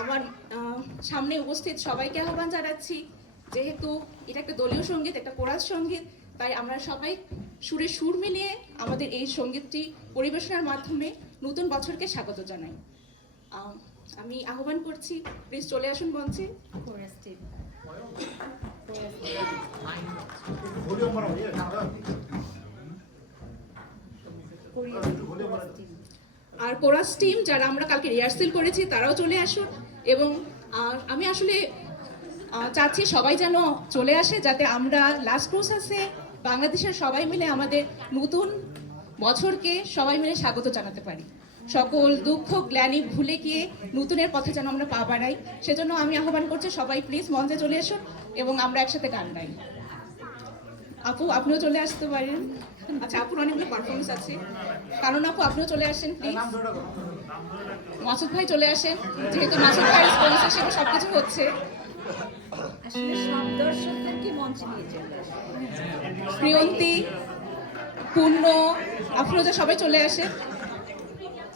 আমার সামনে উপস্থিত সবাইকে আহ্বান জানাচ্ছি, যেহেতু এটা একটা দলীয় সঙ্গীত, একটা কোরাস সঙ্গীত, তাই আমরা সবাই সুরে সুর মিলিয়ে আমাদের এই সঙ্গীতটি পরিবেশনার মাধ্যমে নতুন বছরকে স্বাগত জানাই। আমি আহ্বান করছি, প্লিজ চলে আসুন মঞ্চে। Chorus team. আর কোরাস টিম যারা আমরা কালকে রিহার্সেল করেছি তারাও চলে আসুন, এবং আমি আসলে চাচ্ছি সবাই যেন চলে আসে, যাতে আমরা লাস্ট প্রসেসে বাংলাদেশের সবাই মিলে আমাদের নতুন বছরকে সবাই মিলে স্বাগত জানাতে পারি। সকল দুঃখ গ্লানি ভুলে গিয়ে নতুনের পথে যেন আমরা পা বাড়াই, সেজন্য আমি আহ্বান করছি সবাই প্লিজ মঞ্চে চলে আসুন এবং আমরা একসাথে গান গাই। আপু, আপনিও চলে আসতে পারেন। আচ্ছা, আপুর অনেকগুলো পারফরমেন্স আছে, কারণ আপু আপনিও চলে আসেন প্লিজ। মাসুদ ভাই চলে আসেন, যেহেতু মাসুদ ভাই স্পন্সরশিপ সবকিছু হচ্ছে। আসলে সব দর্শকদেরকে মঞ্চে নিয়ে চলে আসে। প্রিয়ন্তী, পূর্ণ, আফরোজা সবাই চলে আসে।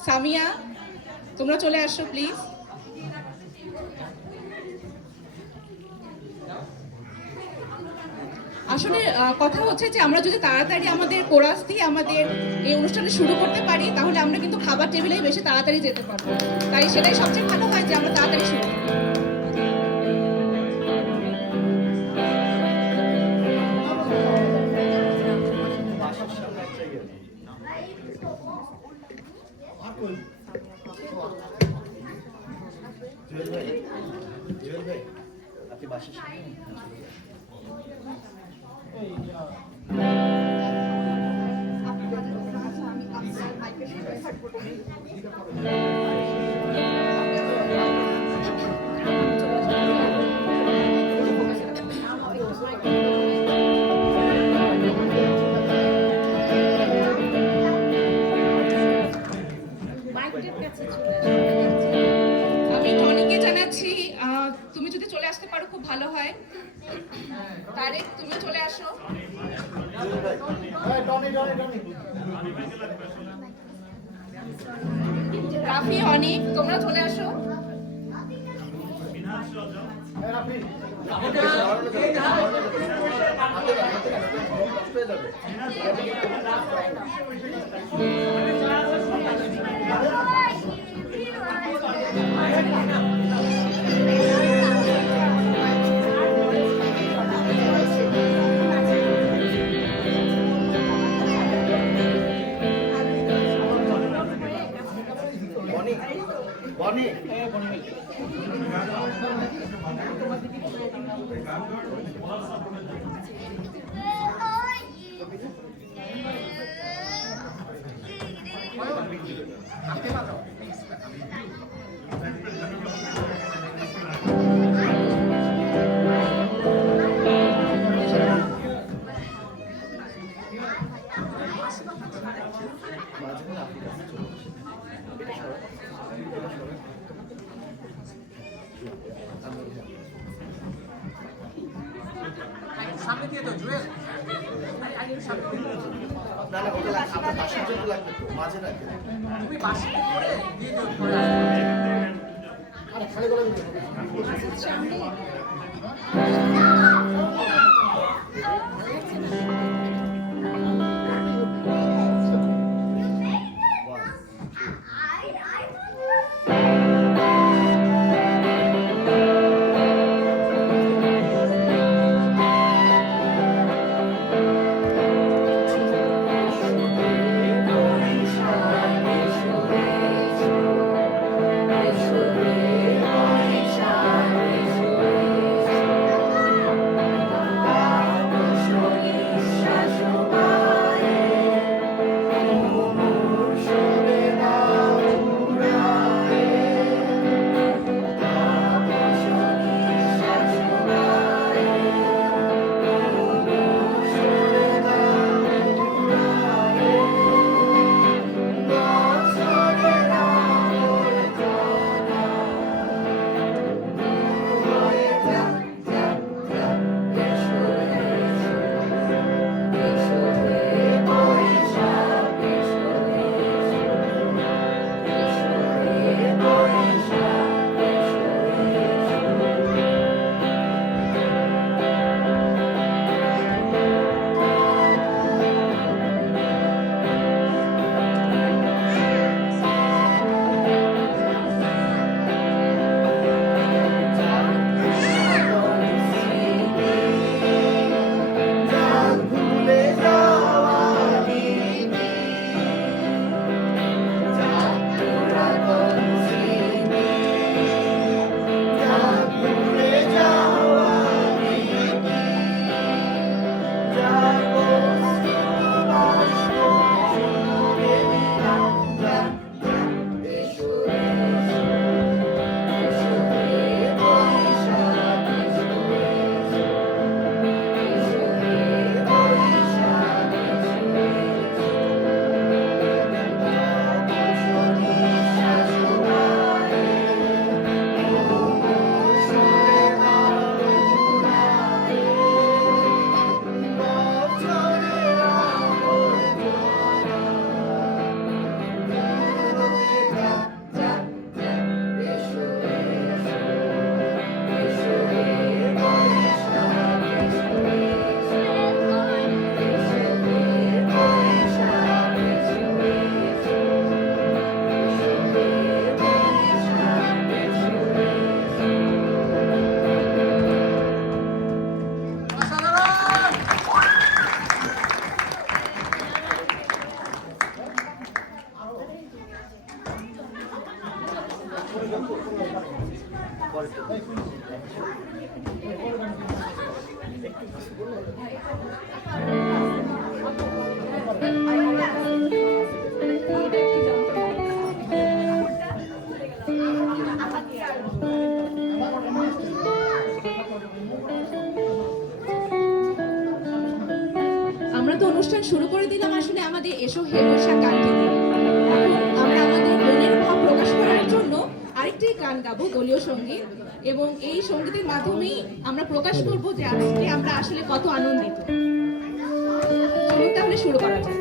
সামিয়া, তোমরা চলে আসো প্লিজ। আসলে কথা হচ্ছে যে আমরা যদি তাড়াতাড়ি আমাদের কোরাস দিয়ে আমাদের এই অনুষ্ঠানে শুরু করতে পারি, তাহলে আমরা কিন্তু খাবার টেবিলেই বেশি তাড়াতাড়ি যেতে পারবো। তাই সেটাই সবচেয়ে ভালো হয় যে আমরা তাড়াতাড়ি শুরু করি। আপনি বাসার সামনে আমি টনিকে জানাচ্ছি, তুমি যদি চলে আসতে পারো খুব ভালো হয়। তারেক, তুমিও চলে আসো। রাফি, অনিক, তোমরা চলে আসো। সামনে দিয়ে দাও জুয়েল। না না, ওটা লাগবে, আপনার বাসার জন্য লাগবে তো, মাঝে রাখবেন। তুমি বাসে করে দিয়ে দিও করে। আরে খালি করে দিন। পরেরটা আমরা তো অনুষ্ঠান শুরু করে দিলাম আসলে আমাদের এসো হে বৈশাখ গানটি দিয়ে। এখন আমরা আমাদের মনের ভাব প্রকাশ করার জন্য আরেকটি গান গাবো, দলীয় সঙ্গীত, এবং এই সঙ্গীতের মাধ্যমেই আমরা প্রকাশ করব যে আজকে আমরা আসলে কত আনন্দিত। চলুন তাহলে শুরু করা যাক।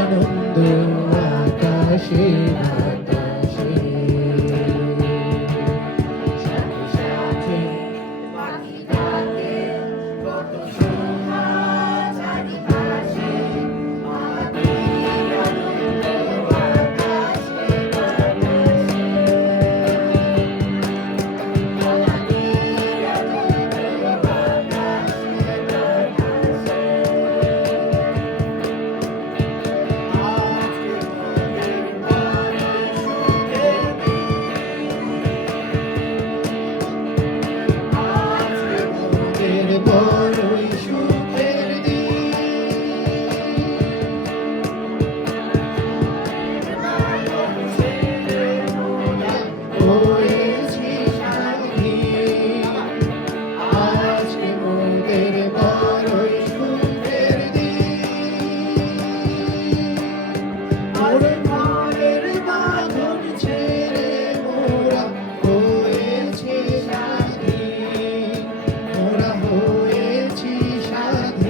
আনন্দ আকাশে বাতাসে সাথে সাথে পাখি ডাকে কত শোভা চারিপাশে মাটি আনন্দ আকাশে বাতাসে মাটি আনন্দ আকাশে বাতাসে এর বড়ই সুখের দিন হয়েছি স্বাধীন আজকে মোদের বড়ই সুখের দিন ওরে ঘরের বাঁধন ছেড়ে মোরা হয়েছি স্বাধীন মোরা হয়েছি স্বাধীন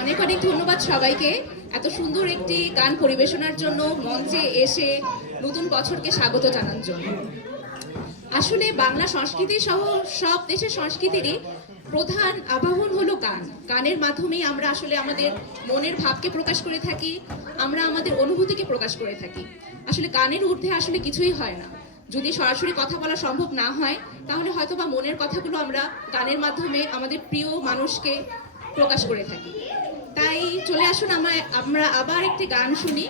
অনেক অনেক ধন্যবাদ সবাইকে এত সুন্দর একটি গান পরিবেশনার জন্য, মঞ্চে এসে নতুন বছরকে স্বাগত জানার জন্য। আসলে বাংলা সংস্কৃতি সহ সব দেশের সংস্কৃতিরই প্রধান আবাহন হলো গান। গানের মাধ্যমেই আমরা আসলে আমাদের মনের ভাবকে প্রকাশ করে থাকি, আমরা আমাদের অনুভূতিকে প্রকাশ করে থাকি। আসলে গানের ঊর্ধ্বে আসলে কিছুই হয় না। যদি সরাসরি কথা বলা সম্ভব না হয় তাহলে হয়তো বা মনের কথাগুলো আমরা গানের মাধ্যমে আমাদের প্রিয় মানুষকে প্রকাশ করে থাকি। তাই চলে আসুন আমরা আবার একটি গান শুনি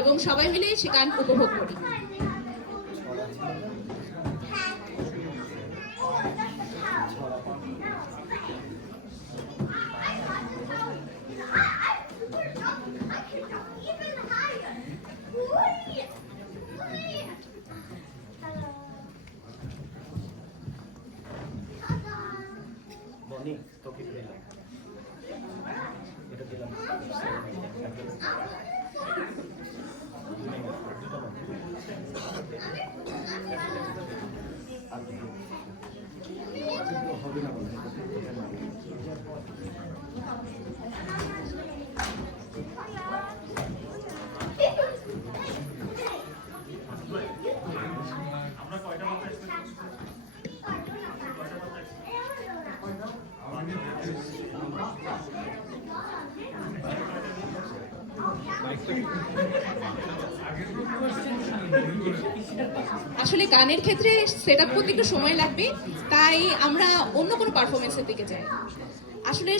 এবং সবাই মিলে সে গান উপভোগ করি। বনি তোকে দিলাম এটা দিলাম হবে না বলে আসলে গানের ক্ষেত্রে সেট আপ করতে একটু সময় লাগবে, তাই আমরা অন্য কোনো পারফরমেন্সের দিকে যাই। আসলে